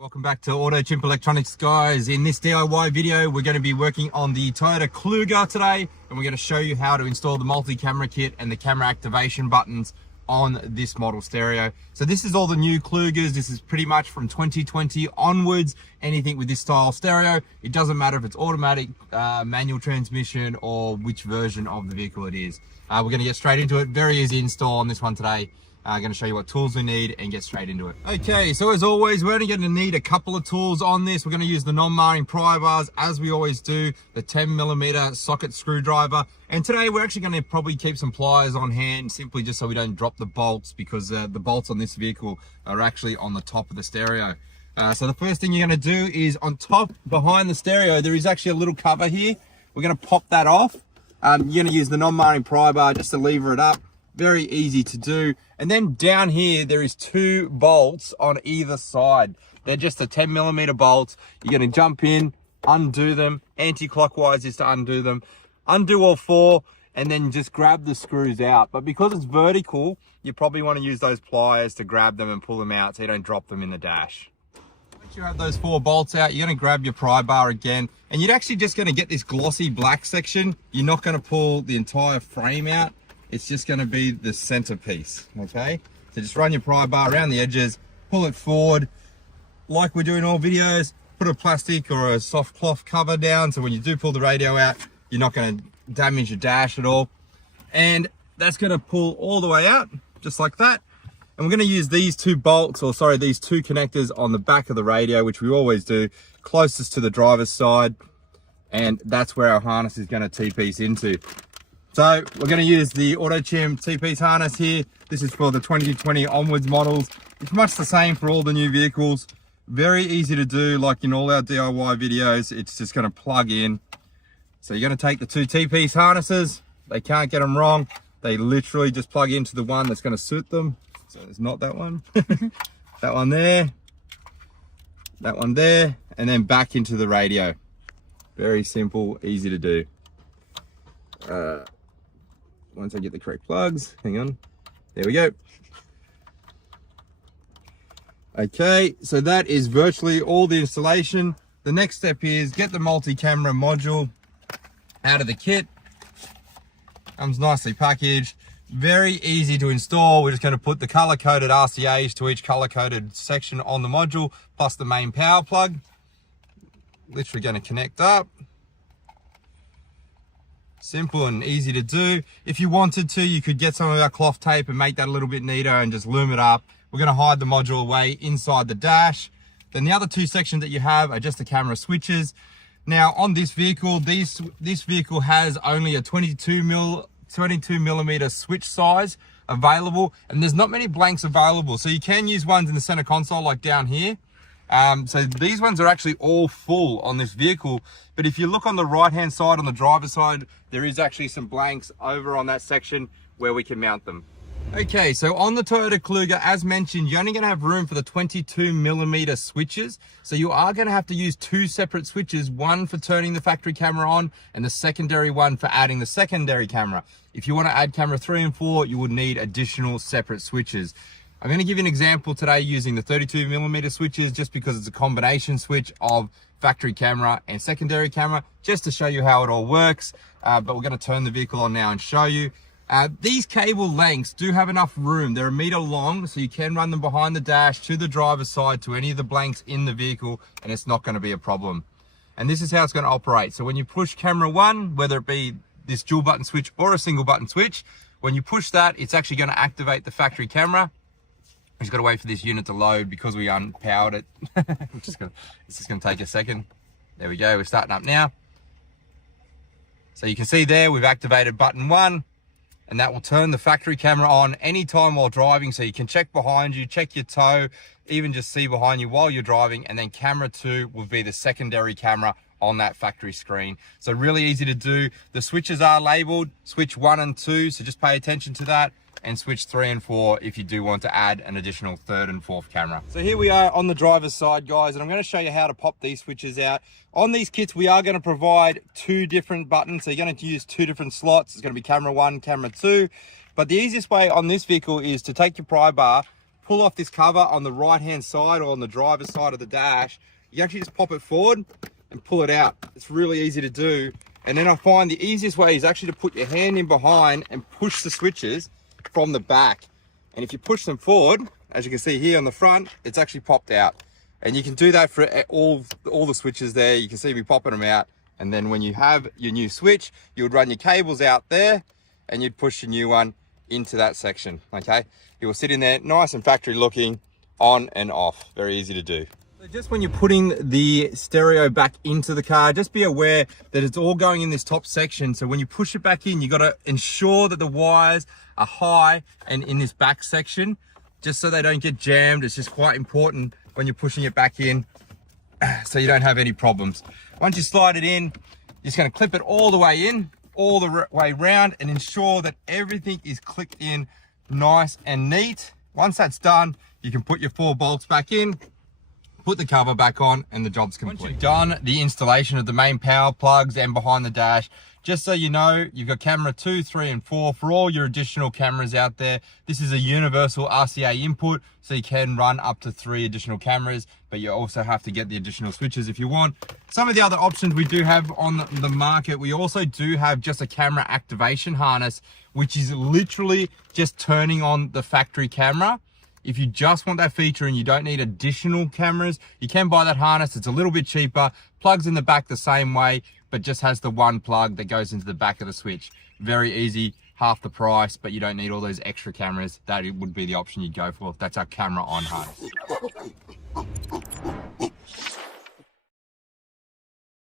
Welcome back to AutoChimp Electronics, guys. In this DIY video, we're going to be working on the Toyota KLUGER today, and we're going to show you how to install the multi-camera kit and the camera activation buttons on this model stereo. So this is all the new KLUGERs. This is pretty much from 2020 onwards. Anything with this style stereo, it doesn't matter if it's automatic, manual transmission, or which version of the vehicle it is. We're going to get straight into it. Very easy install on this one today. I'm going to show you what tools we need and get straight into it. Okay, so as always, we're only going to need a couple of tools on this. We're going to use the non-marring pry bars, as we always do, the 10mm socket screwdriver. And today we're actually going to probably keep some pliers on hand, simply just so we don't drop the bolts, because the bolts on this vehicle are actually on the top of the stereo. So the first thing you're going to do is on top, behind the stereo, there is actually a little cover here. We're going to pop that off. You're going to use the non-marring pry bar just to lever it up. Very easy to do. And then down here, there is two bolts on either side. They're just the 10mm bolts. You're going to jump in, undo them. Anti-clockwise is to undo them. Undo all four, and then just grab the screws out. But because it's vertical, you probably want to use those pliers to grab them and pull them out so you don't drop them in the dash. Once you have those four bolts out, you're going to grab your pry bar again, and you're actually just going to get this glossy black section. You're not going to pull the entire frame out. It's just going to be the centerpiece, okay? So just run your pry bar around the edges, pull it forward, like we do in all videos. Put a plastic or a soft cloth cover down, so when you do pull the radio out, you're not going to damage your dash at all. And that's going to pull all the way out, just like that. And we're going to use these two bolts, or sorry, these two connectors on the back of the radio, which we always do, closest to the driver's side. And that's where our harness is going to T-piece into. So we're going to use the AutoChimp T-piece harness here. This is for the 2020 onwards models. It's much the same for all the new vehicles. Very easy to do, like in all our DIY videos. It's just going to plug in. So you're going to take the two T-piece harnesses. They can't get them wrong. They literally just plug into the one that's going to suit them. So it's not that one. That one there. That one there. And then back into the radio. Very simple, easy to do. Once I get the correct plugs, hang on, there we go. Okay, so that is virtually all the installation. The next step is get the multi-camera module out of the kit. Comes nicely packaged, very easy to install. We're just going to put the color-coded RCAs to each color-coded section on the module, plus the main power plug. Literally going to connect up. Simple and easy to do. If you wanted to, you could get some of our cloth tape and make that a little bit neater and just loom it up. We're going to hide the module away inside the dash. Then the other two sections that you have are just the camera switches. Now on this vehicle, this vehicle has only a 22mm switch size available, and there's not many blanks available. So you can use ones in the center console like down here. So these ones are actually all full on this vehicle, but if you look on the right hand side, on the driver's side, there is actually some blanks over on that section where we can mount them. Okay, so on the Toyota KLUGER, as mentioned, you're only going to have room for the 22mm switches. So you are going to have to use two separate switches, one for turning the factory camera on and the secondary one for adding the secondary camera. If you want to add camera 3 and 4, you would need additional separate switches. I'm going to give you an example today using the 32mm switches, just because it's a combination switch of factory camera and secondary camera, just to show you how it all works. But we're going to turn the vehicle on now and show you. These cable lengths do have enough room. They're 1 meter long, so you can run them behind the dash to the driver's side to any of the blanks in the vehicle, and it's not going to be a problem. And this is how it's going to operate. So when you push camera 1, whether it be this dual button switch or a single button switch, when you push that, it's actually going to activate the factory camera. We just got to wait for this unit to load because we unpowered it. It's just going to take a second. There we go. We're starting up now. So you can see there, we've activated button 1, and that will turn the factory camera on anytime while driving. So you can check behind you, check your toe, even just see behind you while you're driving. And then camera 2 will be the secondary camera on that factory screen. So really easy to do. The switches are labeled switch 1 and 2. So just pay attention to that. And switch 3 and 4 if you do want to add an additional 3rd and 4th camera. So here we are on the driver's side, guys, and I'm going to show you how to pop these switches out. On these kits, we are going to provide 2 different buttons. So you're going to use 2 different slots. It's going to be camera 1, camera 2. But the easiest way on this vehicle is to take your pry bar, pull off this cover on the right hand side or on the driver's side of the dash, you actually just pop it forward and pull it out. It's really easy to do. And then I find the easiest way is actually to put your hand in behind and push the switches from the back. And if you push them forward, as you can see here on the front, it's actually popped out. And you can do that for all the switches there. You can see me popping them out. And then when you have your new switch, you would run your cables out there and you'd push your new one into that section, okay? It will sit in there, nice and factory looking, on and off. Very easy to do. So just when you're putting the stereo back into the car, just be aware that it's all going in this top section. So when you push it back in, you got to ensure that the wires are high and in this back section, just so they don't get jammed. It's just quite important when you're pushing it back in so you don't have any problems. Once you slide it in, you're just going to clip it all the way in, all the way round, and ensure that everything is clicked in nice and neat. Once that's done, you can put your 4 bolts back in, put the cover back on, and the job's complete. Once you've done the installation of the main power plugs and behind the dash, just so you know, you've got camera 2, 3, and 4 for all your additional cameras out there. This is a universal RCA input, so you can run up to 3 additional cameras, but you also have to get the additional switches if you want. Some of the other options we do have on the market, we also do have just a camera activation harness, which is literally just turning on the factory camera. If you just want that feature and you don't need additional cameras, you can buy that harness. It's a little bit cheaper, plugs in the back the same way, but just has the one plug that goes into the back of the switch. Very easy, half the price, but you don't need all those extra cameras. That would be the option you'd go for. That's our camera on harness.